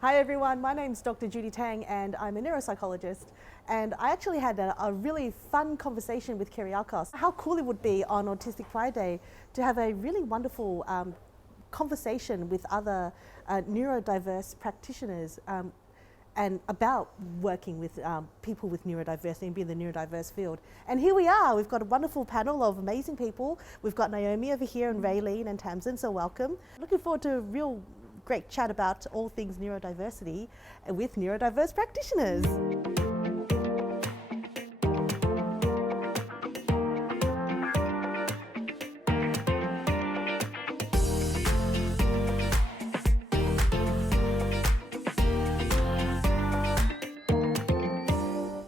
Hi everyone, my name's Dr. Judy Tang and I'm a neuropsychologist, and I actually had a really fun conversation with Kyriakos. How cool it would be on Autistic Pride Day to have a really wonderful conversation with other neurodiverse practitioners and about working with people with neurodiversity and being in the neurodiverse field. And here we are, we've got a wonderful panel of amazing people. We've got Naomi over here and Raelene and Tamsin, so welcome. Looking forward to a real great chat about all things neurodiversity with neurodiverse practitioners.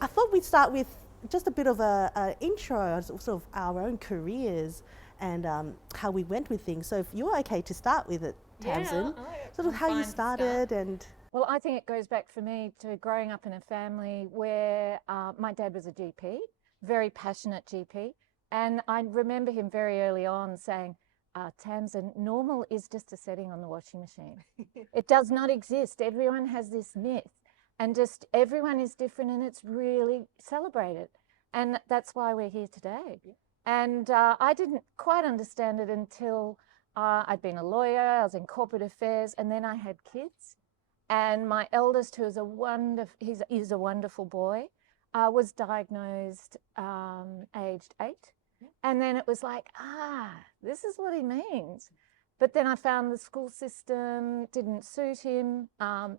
I thought we'd start with just a bit of an intro, sort of our own careers and how we went with things. So if you're okay to start with it, Tamsin, sort of how you started and... Well, I think it goes back for me to growing up in a family where my dad was a GP, very passionate GP, and I remember him very early on saying, Tamsin, normal is just a setting on the washing machine. It does not exist. Everyone has this myth, and just everyone is different, and it's really celebrated. And that's why we're here today. Yeah. And I didn't quite understand it until I'd been a lawyer, I was in corporate affairs, and then I had kids. And my eldest, who is a wonderful boy, was diagnosed aged 8. And then it was like, this is what he means. But then I found the school system didn't suit him.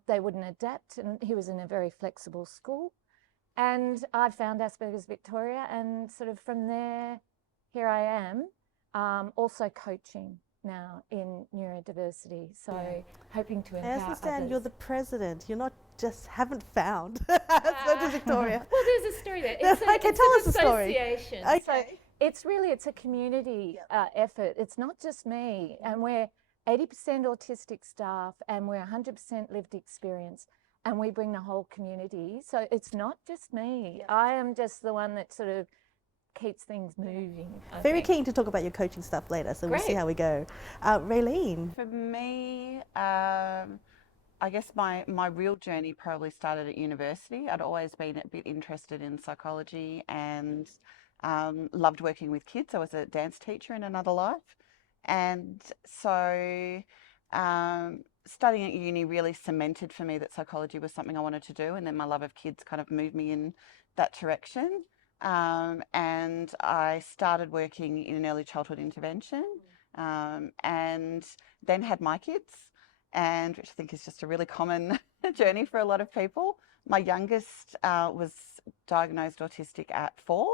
They wouldn't adapt, and he was in a very flexible school. And I found Asperger's Victoria, and sort of from there, here I am, also coaching now in neurodiversity, so hoping to empower I understand others. You're the president, you're not just haven't found Asperger's Victoria. Well, there's a story there. It's tell us the story. Okay. So it's a community effort. It's not just me, and we're 80% autistic staff, and we're 100% lived experience, and we bring the whole community. So it's not just me. I am just the one that sort of keeps things moving. Very keen to talk about your coaching stuff later, so we'll see how we go. Raelene? For me, I guess my real journey probably started at university. I'd always been a bit interested in psychology and loved working with kids. I was a dance teacher in another life. And so studying at uni really cemented for me that psychology was something I wanted to do. And then my love of kids kind of moved me in that direction. And I started working in an early childhood intervention and then had my kids, and which I think is just a really common journey for a lot of people. My youngest was diagnosed autistic at 4,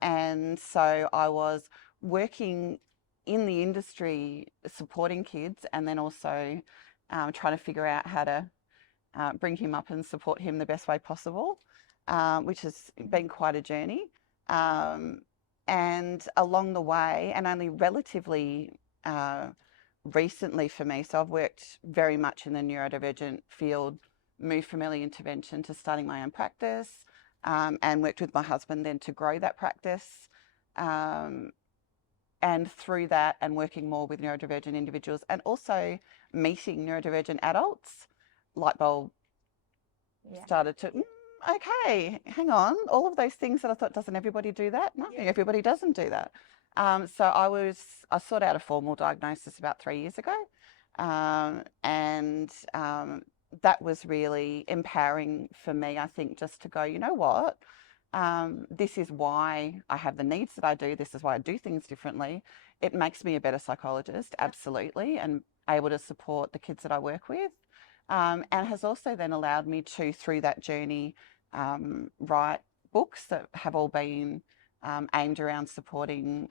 and so I was working in the industry supporting kids, and then also trying to figure out how to bring him up and support him the best way possible. Which has been quite a journey. And along the way, and only relatively recently for me, so I've worked very much in the neurodivergent field, moved from early intervention to starting my own practice, and worked with my husband then to grow that practice. And through that, and working more with neurodivergent individuals, and also meeting neurodivergent adults, light bulb started to... okay, hang on, all of those things that I thought, doesn't everybody do that? No, everybody doesn't do that. So I sought out a formal diagnosis about 3 years ago, and that was really empowering for me, I think, just to go, you know what, this is why I have the needs that I do, this is why I do things differently. It makes me a better psychologist, absolutely, and able to support the kids that I work with. And has also then allowed me to, through that journey, write books that have all been aimed around supporting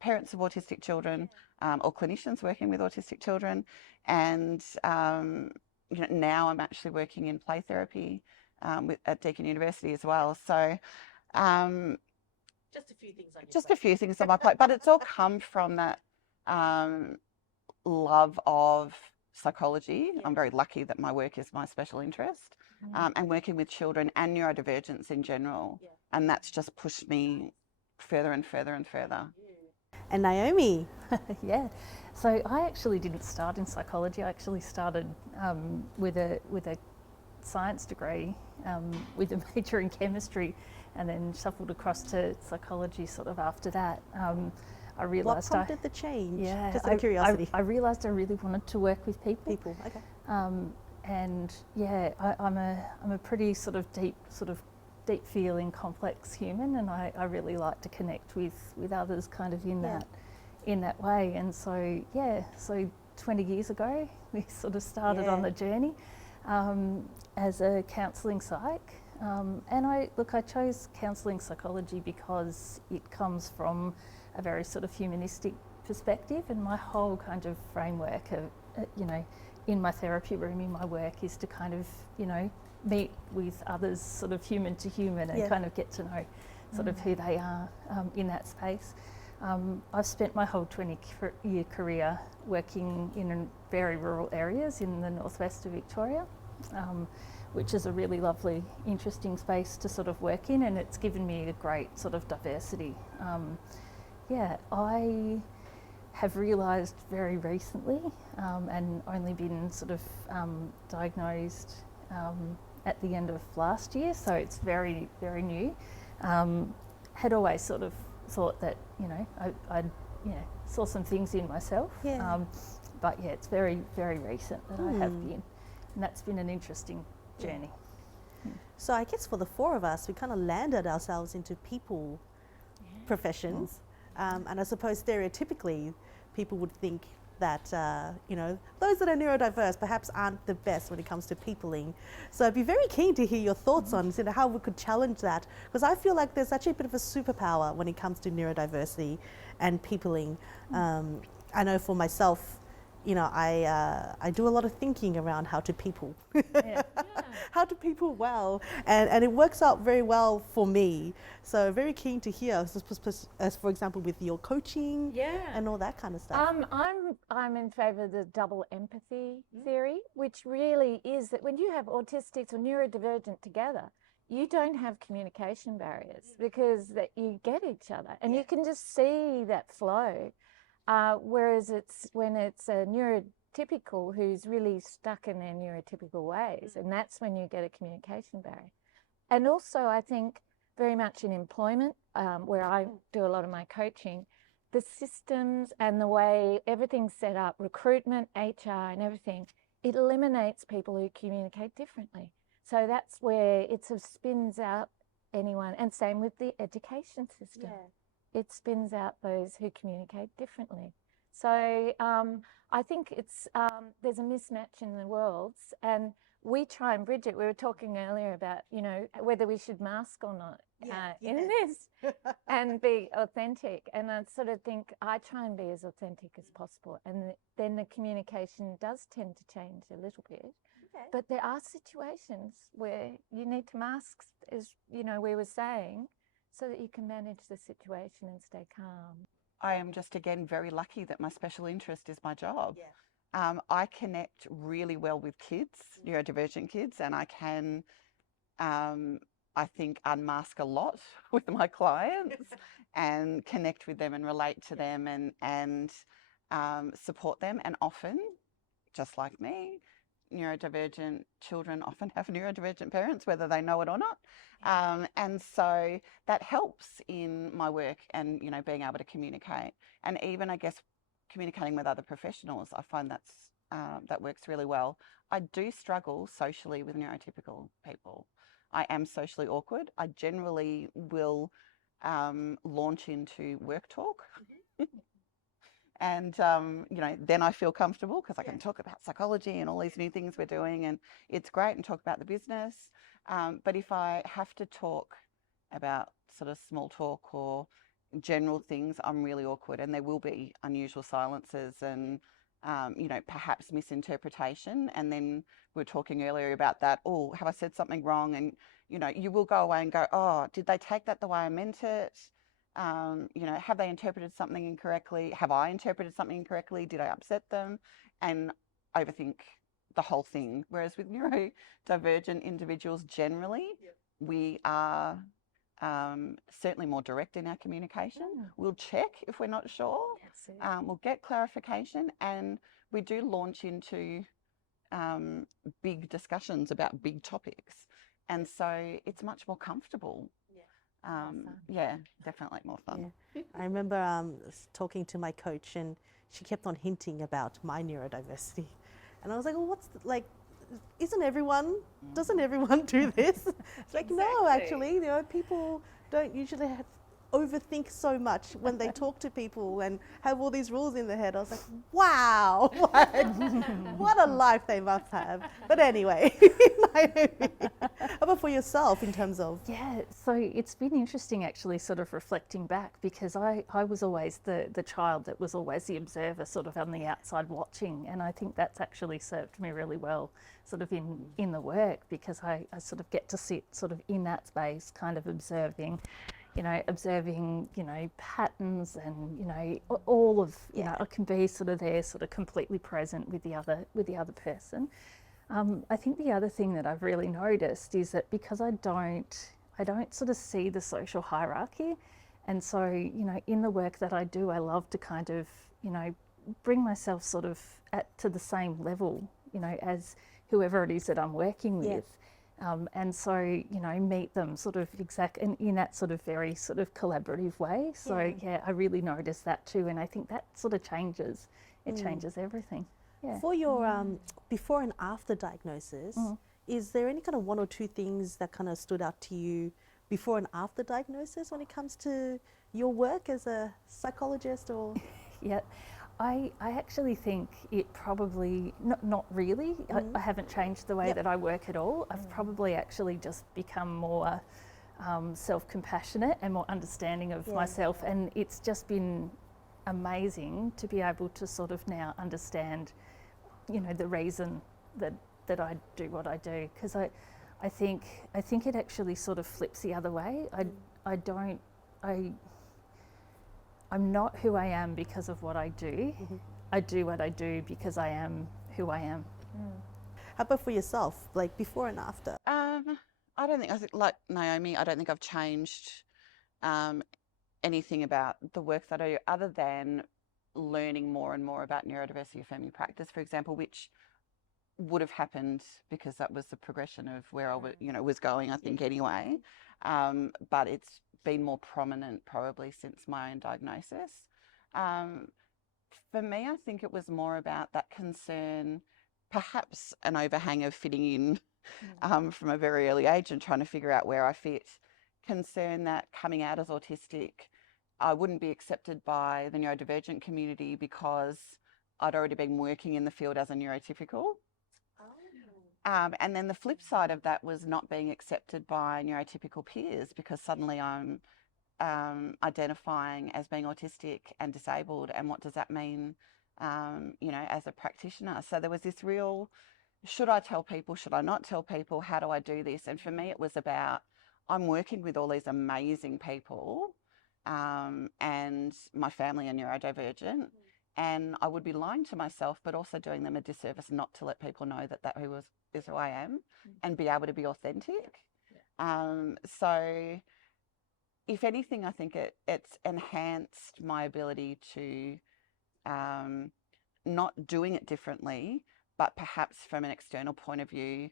parents of autistic children or clinicians working with autistic children. And now I'm actually working in play therapy at Deakin University as well. So just a few things on my plate, but it's all come from that love of psychology. I'm very lucky that my work is my special interest, and working with children and neurodivergence in general. And that's just pushed me further and further and further. And Naomi? Yeah. So I actually didn't start in psychology. I actually started with a science degree with a major in chemistry, and then shuffled across to psychology sort of after that. I realised What prompted the change? Yeah, Just out of curiosity. I realised I really wanted to work with people. People, okay. And yeah, I'm a pretty sort of deep feeling, complex human, and I really like to connect with others kind of in that way. And so yeah, so 20 years ago we sort of started on the journey as a counselling psych. And I chose counselling psychology because it comes from a very sort of humanistic perspective, and my whole kind of framework of, in my therapy room, in my work, is to kind of, meet with others sort of human to human and kind of get to know sort of who they are in that space. I've spent my whole 20-year career working in very rural areas in the northwest of Victoria, which is a really lovely, interesting space to sort of work in, and it's given me a great sort of diversity. I have realised very recently, and only been sort of diagnosed at the end of last year, so it's very, very new. Had always sort of thought that, I saw some things in myself, but yeah, it's very, very recent that I have been, and that's been an interesting journey. So I guess for the four of us, we kind of landed ourselves into people professions, and I suppose stereotypically people would think that those that are neurodiverse perhaps aren't the best when it comes to peopling. So I'd be very keen to hear your thoughts on how we could challenge that, because I feel like there's actually a bit of a superpower when it comes to neurodiversity and peopling. I know for myself, I do a lot of thinking around how to people, how to people well, and it works out very well for me. So very keen to hear, as for example, with your coaching and all that kind of stuff. I'm in favour of the double empathy theory, which really is that when you have autistics or neurodivergent together, you don't have communication barriers because that you get each other and you can just see that flow. Whereas when it's a neurotypical who's really stuck in their neurotypical ways, and that's when you get a communication barrier. And also, I think very much in employment, where I do a lot of my coaching, the systems and the way everything's set up, recruitment, HR and everything, it eliminates people who communicate differently. So that's where it sort of spins out anyone, and same with the education system. It spins out those who communicate differently. So I think it's there's a mismatch in the worlds, and we try and bridge it. We were talking earlier about, whether we should mask or not in this and be authentic. And I sort of think I try and be as authentic as possible. And then the communication does tend to change a little bit. But there are situations where you need to mask, as we were saying, so that you can manage the situation and stay calm. I am just, again, very lucky that my special interest is my job. I connect really well with kids, neurodivergent kids, and I can, I think, unmask a lot with my clients and connect with them and relate to them and support them. And often, just like me, neurodivergent children often have neurodivergent parents, whether they know it or not. And so that helps in my work and, being able to communicate. And even, I guess, communicating with other professionals, I find that works really well. I do struggle socially with neurotypical people. I am socially awkward. I generally will launch into work talk. And, then I feel comfortable because I can talk about psychology and all these new things we're doing, and it's great, and talk about the business. But if I have to talk about sort of small talk or general things, I'm really awkward, and there will be unusual silences and, perhaps misinterpretation. And then we were talking earlier about that. Oh, have I said something wrong? And, you will go away and go, oh, did they take that the way I meant it? Have they interpreted something incorrectly? Have I interpreted something incorrectly? Did I upset them? And overthink the whole thing. Whereas with neurodivergent individuals, generally, we are certainly more direct in our communication. We'll check if we're not sure. That's it. We'll get clarification, and we do launch into big discussions about big topics. And so it's much more comfortable. Yeah, definitely more fun. Yeah. I remember talking to my coach, and she kept on hinting about my neurodiversity. And I was like, well, like, doesn't everyone do this? It's like, no, actually, you know, people don't usually overthink so much when they talk to people and have all these rules in their head. I was like, wow, what a life they must have. But anyway, Naomi, how about for yourself in terms of? Yeah, so it's been interesting actually sort of reflecting back, because I was always the child that was always the observer, sort of on the outside watching, and I think that's actually served me really well sort of in the work, because I sort of get to sit sort of in that space, kind of observing patterns, and all of I can be sort of there, sort of completely present with the other person. I think the other thing that I've really noticed is that because I don't sort of see the social hierarchy, and so in the work that I do, I love to kind of bring myself sort of to the same level as whoever it is that I'm working with. And so, meet them sort of in that sort of very sort of collaborative way. So I really noticed that too. And I think that sort of changes, changes everything. Yeah. For your before and after diagnosis, is there any kind of one or two things that kind of stood out to you before and after diagnosis when it comes to your work as a psychologist or? Yeah. I actually think it probably, not really, I haven't changed the way that I work at all. I've probably actually just become more self-compassionate and more understanding of myself, and it's just been amazing to be able to sort of now understand, the reason that I do what I do, because I think it actually sort of flips the other way. I'm not who I am because of what I do. I do what I do because I am who I am. How about for yourself, like before and after? I think like Naomi, I don't think I've changed anything about the work that I do, other than learning more and more about neurodiversity of family practice, for example, which would have happened because that was the progression of where I was going, I think, anyway. But it's been more prominent probably since my own diagnosis. For me, I think it was more about that concern, perhaps an overhang of fitting in from a very early age and trying to figure out where I fit. Concern that coming out as autistic, I wouldn't be accepted by the neurodivergent community because I'd already been working in the field as a neurotypical. And then the flip side of that was not being accepted by neurotypical peers, because suddenly I'm identifying as being autistic and disabled, and what does that mean, as a practitioner? So there was this real, should I tell people, should I not tell people, how do I do this? And for me, it was about, I'm working with all these amazing people, and my family are neurodivergent, and I would be lying to myself, but also doing them a disservice not to let people know that is who I am, and be able to be authentic. So if anything, I think it's enhanced my ability to not doing it differently, but perhaps from an external point of view,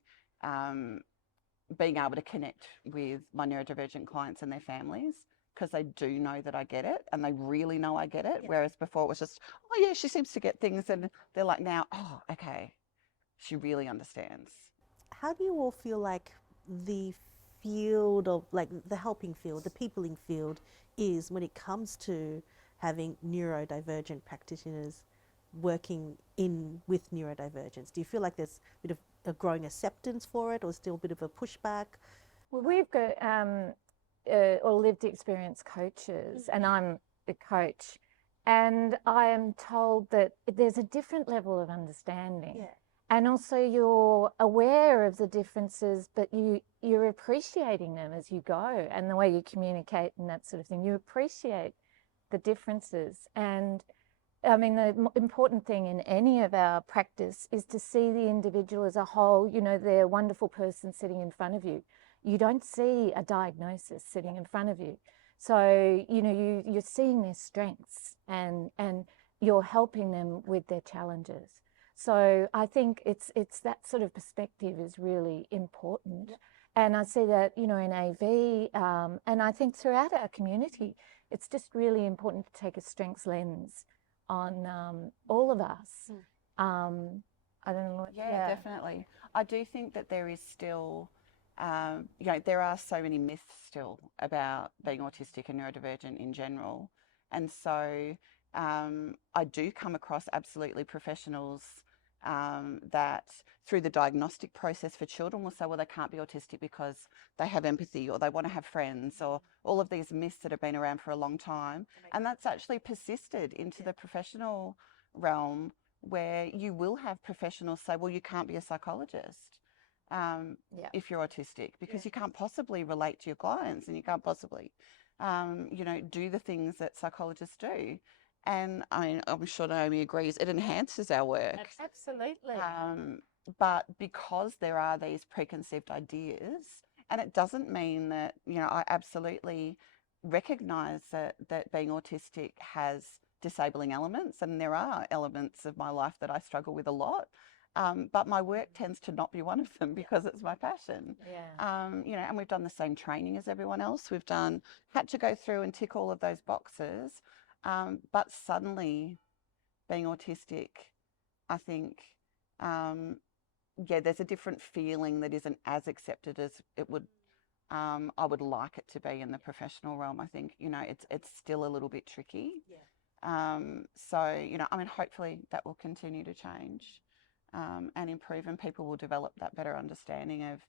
being able to connect with my neurodivergent clients and their families, because they do know that I get it, and they really know I get it. Whereas before it was just, oh yeah, she seems to get things, and they're like, now, oh, okay, she really understands. How do you all feel like the field of, like the helping field, the peopling field is when it comes to having neurodivergent practitioners working with neurodivergence? Do you feel like there's a bit of a growing acceptance for it, or still a bit of a pushback? Well, we've got or lived experience coaches, and I'm the coach, and I am told that there's a different level of understanding. And also you're aware of the differences, but you're appreciating them as you go, and the way you communicate and that sort of thing. You appreciate the differences. And I mean, the important thing in any of our practice is to see the individual as a whole. They're a wonderful person sitting in front of you. You don't see a diagnosis sitting in front of you. So, you know, you're seeing their strengths and you're helping them with their challenges. So I think it's that sort of perspective is really important. Yep. And I see that, you know, in AV, and I think throughout our community, it's just really important to take a strengths lens on all of us. I don't know. Yeah, definitely. I do think that there is still, you know, there are so many myths still about being autistic and neurodivergent in general. And so I do come across absolutely professionals that through the diagnostic process for children will say, well, they can't be autistic because they have empathy or they want to have friends, or all of these myths that have been around for a long time. And that's actually persisted into the professional realm, where you will have professionals say, well, you can't be a psychologist if you're autistic, because you can't possibly relate to your clients and you can't possibly, you know, do the things that psychologists do. And I mean, I'm sure Naomi agrees, it enhances our work. Absolutely. But because there are these preconceived ideas, and it doesn't mean that, you know, I absolutely recognise that being autistic has disabling elements, and there are elements of my life that I struggle with a lot. But my work tends to not be one of them because it's my passion. Yeah. You know, and we've done the same training as everyone else. We've had to go through and tick all of those boxes. But suddenly being autistic, I think, yeah, there's a different feeling that isn't as accepted as it would, I would like it to be in the professional realm. I think, you know, it's still a little bit tricky. Yeah. So, you know, I mean, hopefully that will continue to change and improve, and people will develop that better understanding of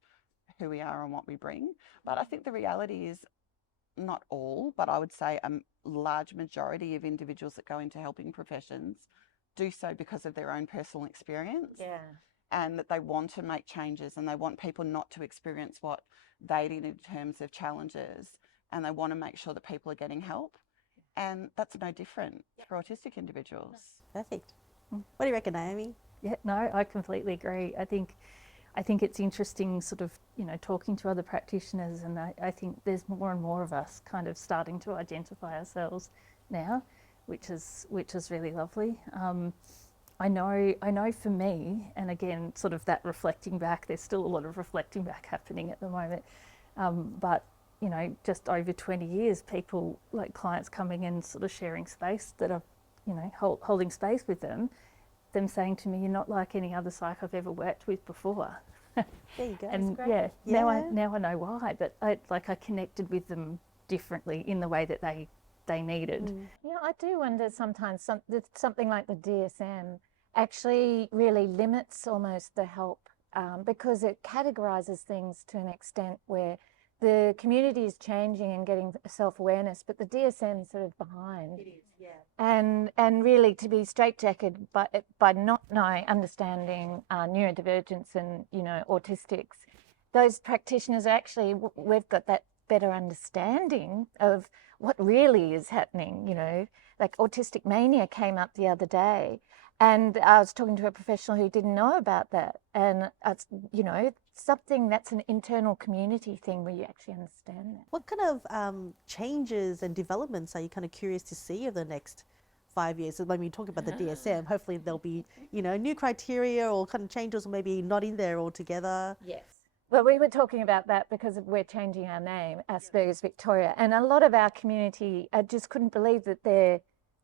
who we are and what we bring. But I think the reality is, not all, but I would say a large majority of individuals that go into helping professions do so because of their own personal experience. Yeah. And that they want to make changes, and they want people not to experience what they did in terms of challenges, and they want to make sure that people are getting help. And that's no different for autistic individuals. Perfect. What do you reckon, Naomi? Yeah, no, I completely agree. I think it's interesting sort of, you know, talking to other practitioners, and I think there's more and more of us kind of starting to identify ourselves now, which is really lovely. I know for me, and again, sort of that reflecting back, there's still a lot of reflecting back happening at the moment. But, you know, just over 20 years, people, like clients coming in sort of sharing space that are, you know, holding space with them saying to me, you're not like any other psych I've ever worked with before. There you go. And yeah, now I know why, but I connected with them differently in the way that they needed. Yeah, I do wonder sometimes something like the DSM actually really limits almost the help because it categorises things to an extent where the community is changing and getting self-awareness, but the DSM is sort of behind. It is, yeah. And really to be straitjacketed by not understanding neurodivergence and, you know, autistics, those practitioners actually, we've got that better understanding of what really is happening, you know. Like autistic mania came up the other day, and I was talking to a professional who didn't know about that. And, you know, something that's an internal community thing where you actually understand that. What kind of changes and developments are you kind of curious to see over the next 5 years? So when we talk about the DSM, hopefully there'll be, you know, new criteria or kind of changes, or maybe not in there altogether. Yes. Well, we were talking about that because we're changing our name, Asperger's Victoria, and a lot of our community just couldn't believe that the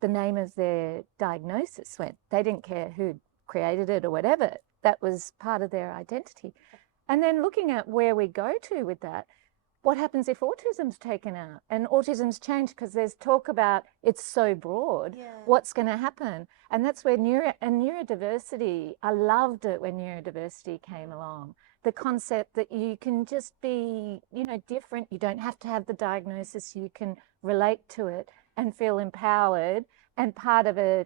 name of their diagnosis went. They didn't care who created it or whatever. That was part of their identity. And then looking at where we go to with that, what happens if autism's taken out and autism's changed, because there's talk about it's so broad, what's going to happen? And that's where neurodiversity, I loved it when neurodiversity came along. The concept that you can just be, you know, different. You don't have to have the diagnosis. You can relate to it and feel empowered and part of a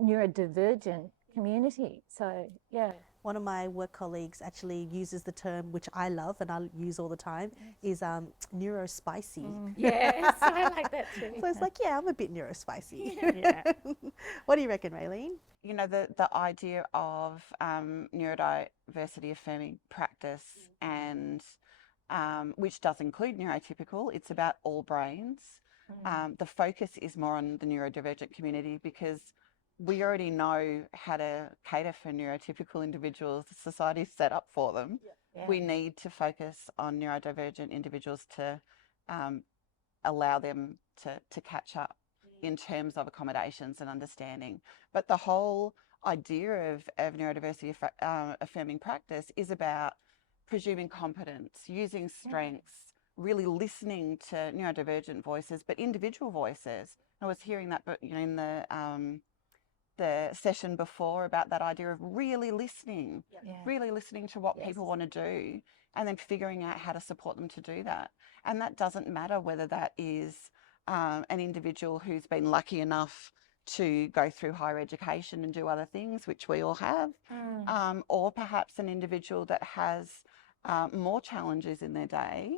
neurodivergent community. So, yeah. One of my work colleagues actually uses the term, which I love and I use all the time, is neurospicy. Yes, I like that too. So it's like, yeah, I'm a bit neurospicy. Yeah. What do you reckon, Raelene? You know, the idea of neurodiversity affirming practice, and which does include neurotypical, it's about all brains. The focus is more on the neurodivergent community because we already know how to cater for neurotypical individuals. Society's set up for them. Yeah. We need to focus on neurodivergent individuals to allow them to catch up in terms of accommodations and understanding. But the whole idea of neurodiversity affirming practice is about presuming competence, using strengths, really listening to neurodivergent voices, but individual voices. I was hearing that, but in the session before about that idea of really listening, really listening to what people want to do, and then figuring out how to support them to do that. And that doesn't matter whether that is an individual who's been lucky enough to go through higher education and do other things, which we all have, or perhaps an individual that has more challenges in their day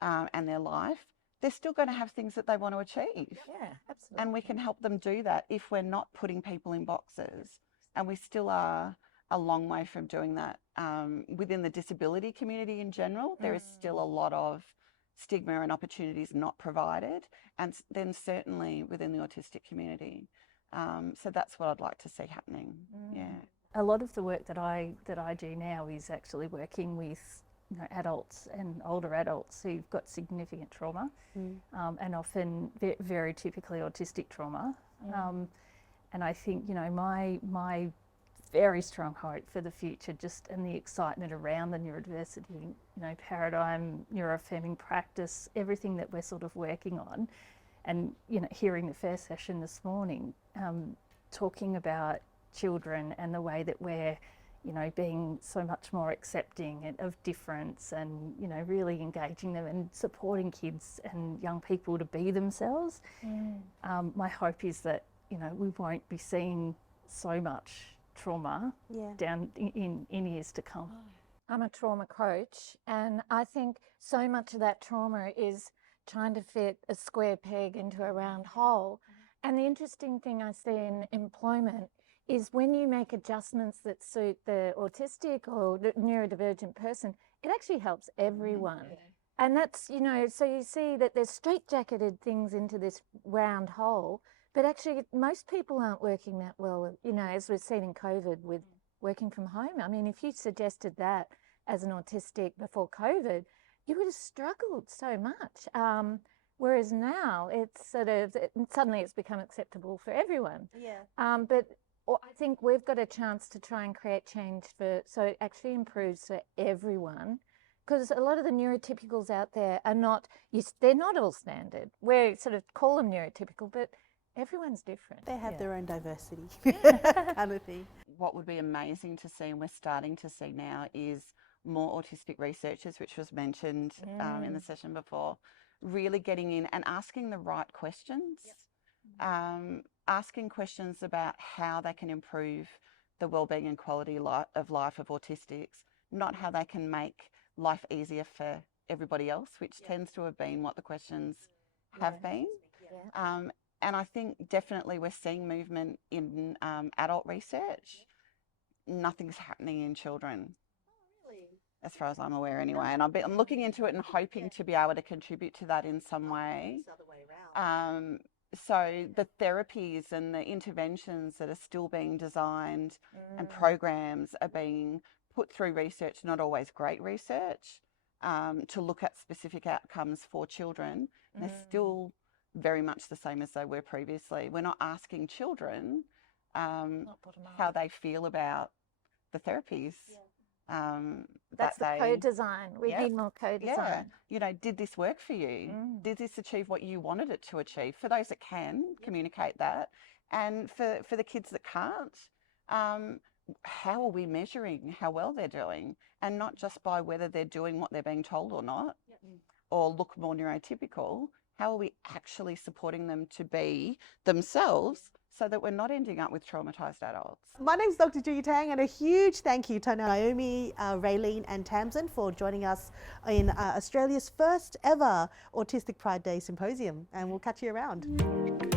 and their life. They're still going to have things that they want to achieve. Yeah, absolutely. And we can help them do that if we're not putting people in boxes. And we still are a long way from doing that. Within the disability community in general, there is still a lot of stigma and opportunities not provided, and then certainly within the autistic community. So that's what I'd like to see happening. Yeah. A lot of the work that I do now is actually working with adults and older adults who've got significant trauma, and often very typically autistic trauma. And I think my very strong hope for the future, and the excitement around the neurodiversity paradigm, neuroaffirming practice, everything that we're sort of working on, and hearing the first session this morning, talking about children and the way that we're being so much more accepting of difference, and really engaging them and supporting kids and young people to be themselves. My hope is that we won't be seeing so much trauma down in years to come. I'm a trauma coach, and I think so much of that trauma is trying to fit a square peg into a round hole. And the interesting thing I see in employment is when you make adjustments that suit the autistic or the neurodivergent person, it actually helps everyone. And that's, so you see that there's straitjacketed things into this round hole, but actually most people aren't working that well, as we've seen in COVID with working from home. I mean, if you suggested that as an autistic before COVID, you would have struggled so much. Whereas now it's suddenly it's become acceptable for everyone. But I think we've got a chance to try and create change so it actually improves for everyone. Because a lot of the neurotypicals out there are they're not all standard. We sort of call them neurotypical, but everyone's different. They have their own diversity, kind of thing. What would be amazing to see, and we're starting to see now, is more autistic researchers, which was mentioned in the session before, really getting in and asking the right questions, asking questions about how they can improve the wellbeing and quality of life of autistics, not how they can make life easier for everybody else, which tends to have been what the questions have been. And I think definitely we're seeing movement in adult research. Nothing's happening in children, as far as I'm aware anyway. And I'm looking into it and hoping to be able to contribute to that in some way. So the therapies and the interventions that are still being designed and programs are being put through research, not always great research, to look at specific outcomes for children. And they're still very much the same as they were previously. We're not asking children how they feel about the therapies. That's the co-design. We need more co-design. Did this work for you? Did this achieve what you wanted it to achieve? For those that can, communicate that. And for the kids that can't, how are we measuring how well they're doing? And not just by whether they're doing what they're being told or not, or look more neurotypical. How are we actually supporting them to be themselves so that we're not ending up with traumatised adults? My name's Dr. Judy Tang, and a huge thank you to Naomi, Raelene and Tamsin for joining us in Australia's first ever Autistic Pride Day Symposium, and we'll catch you around.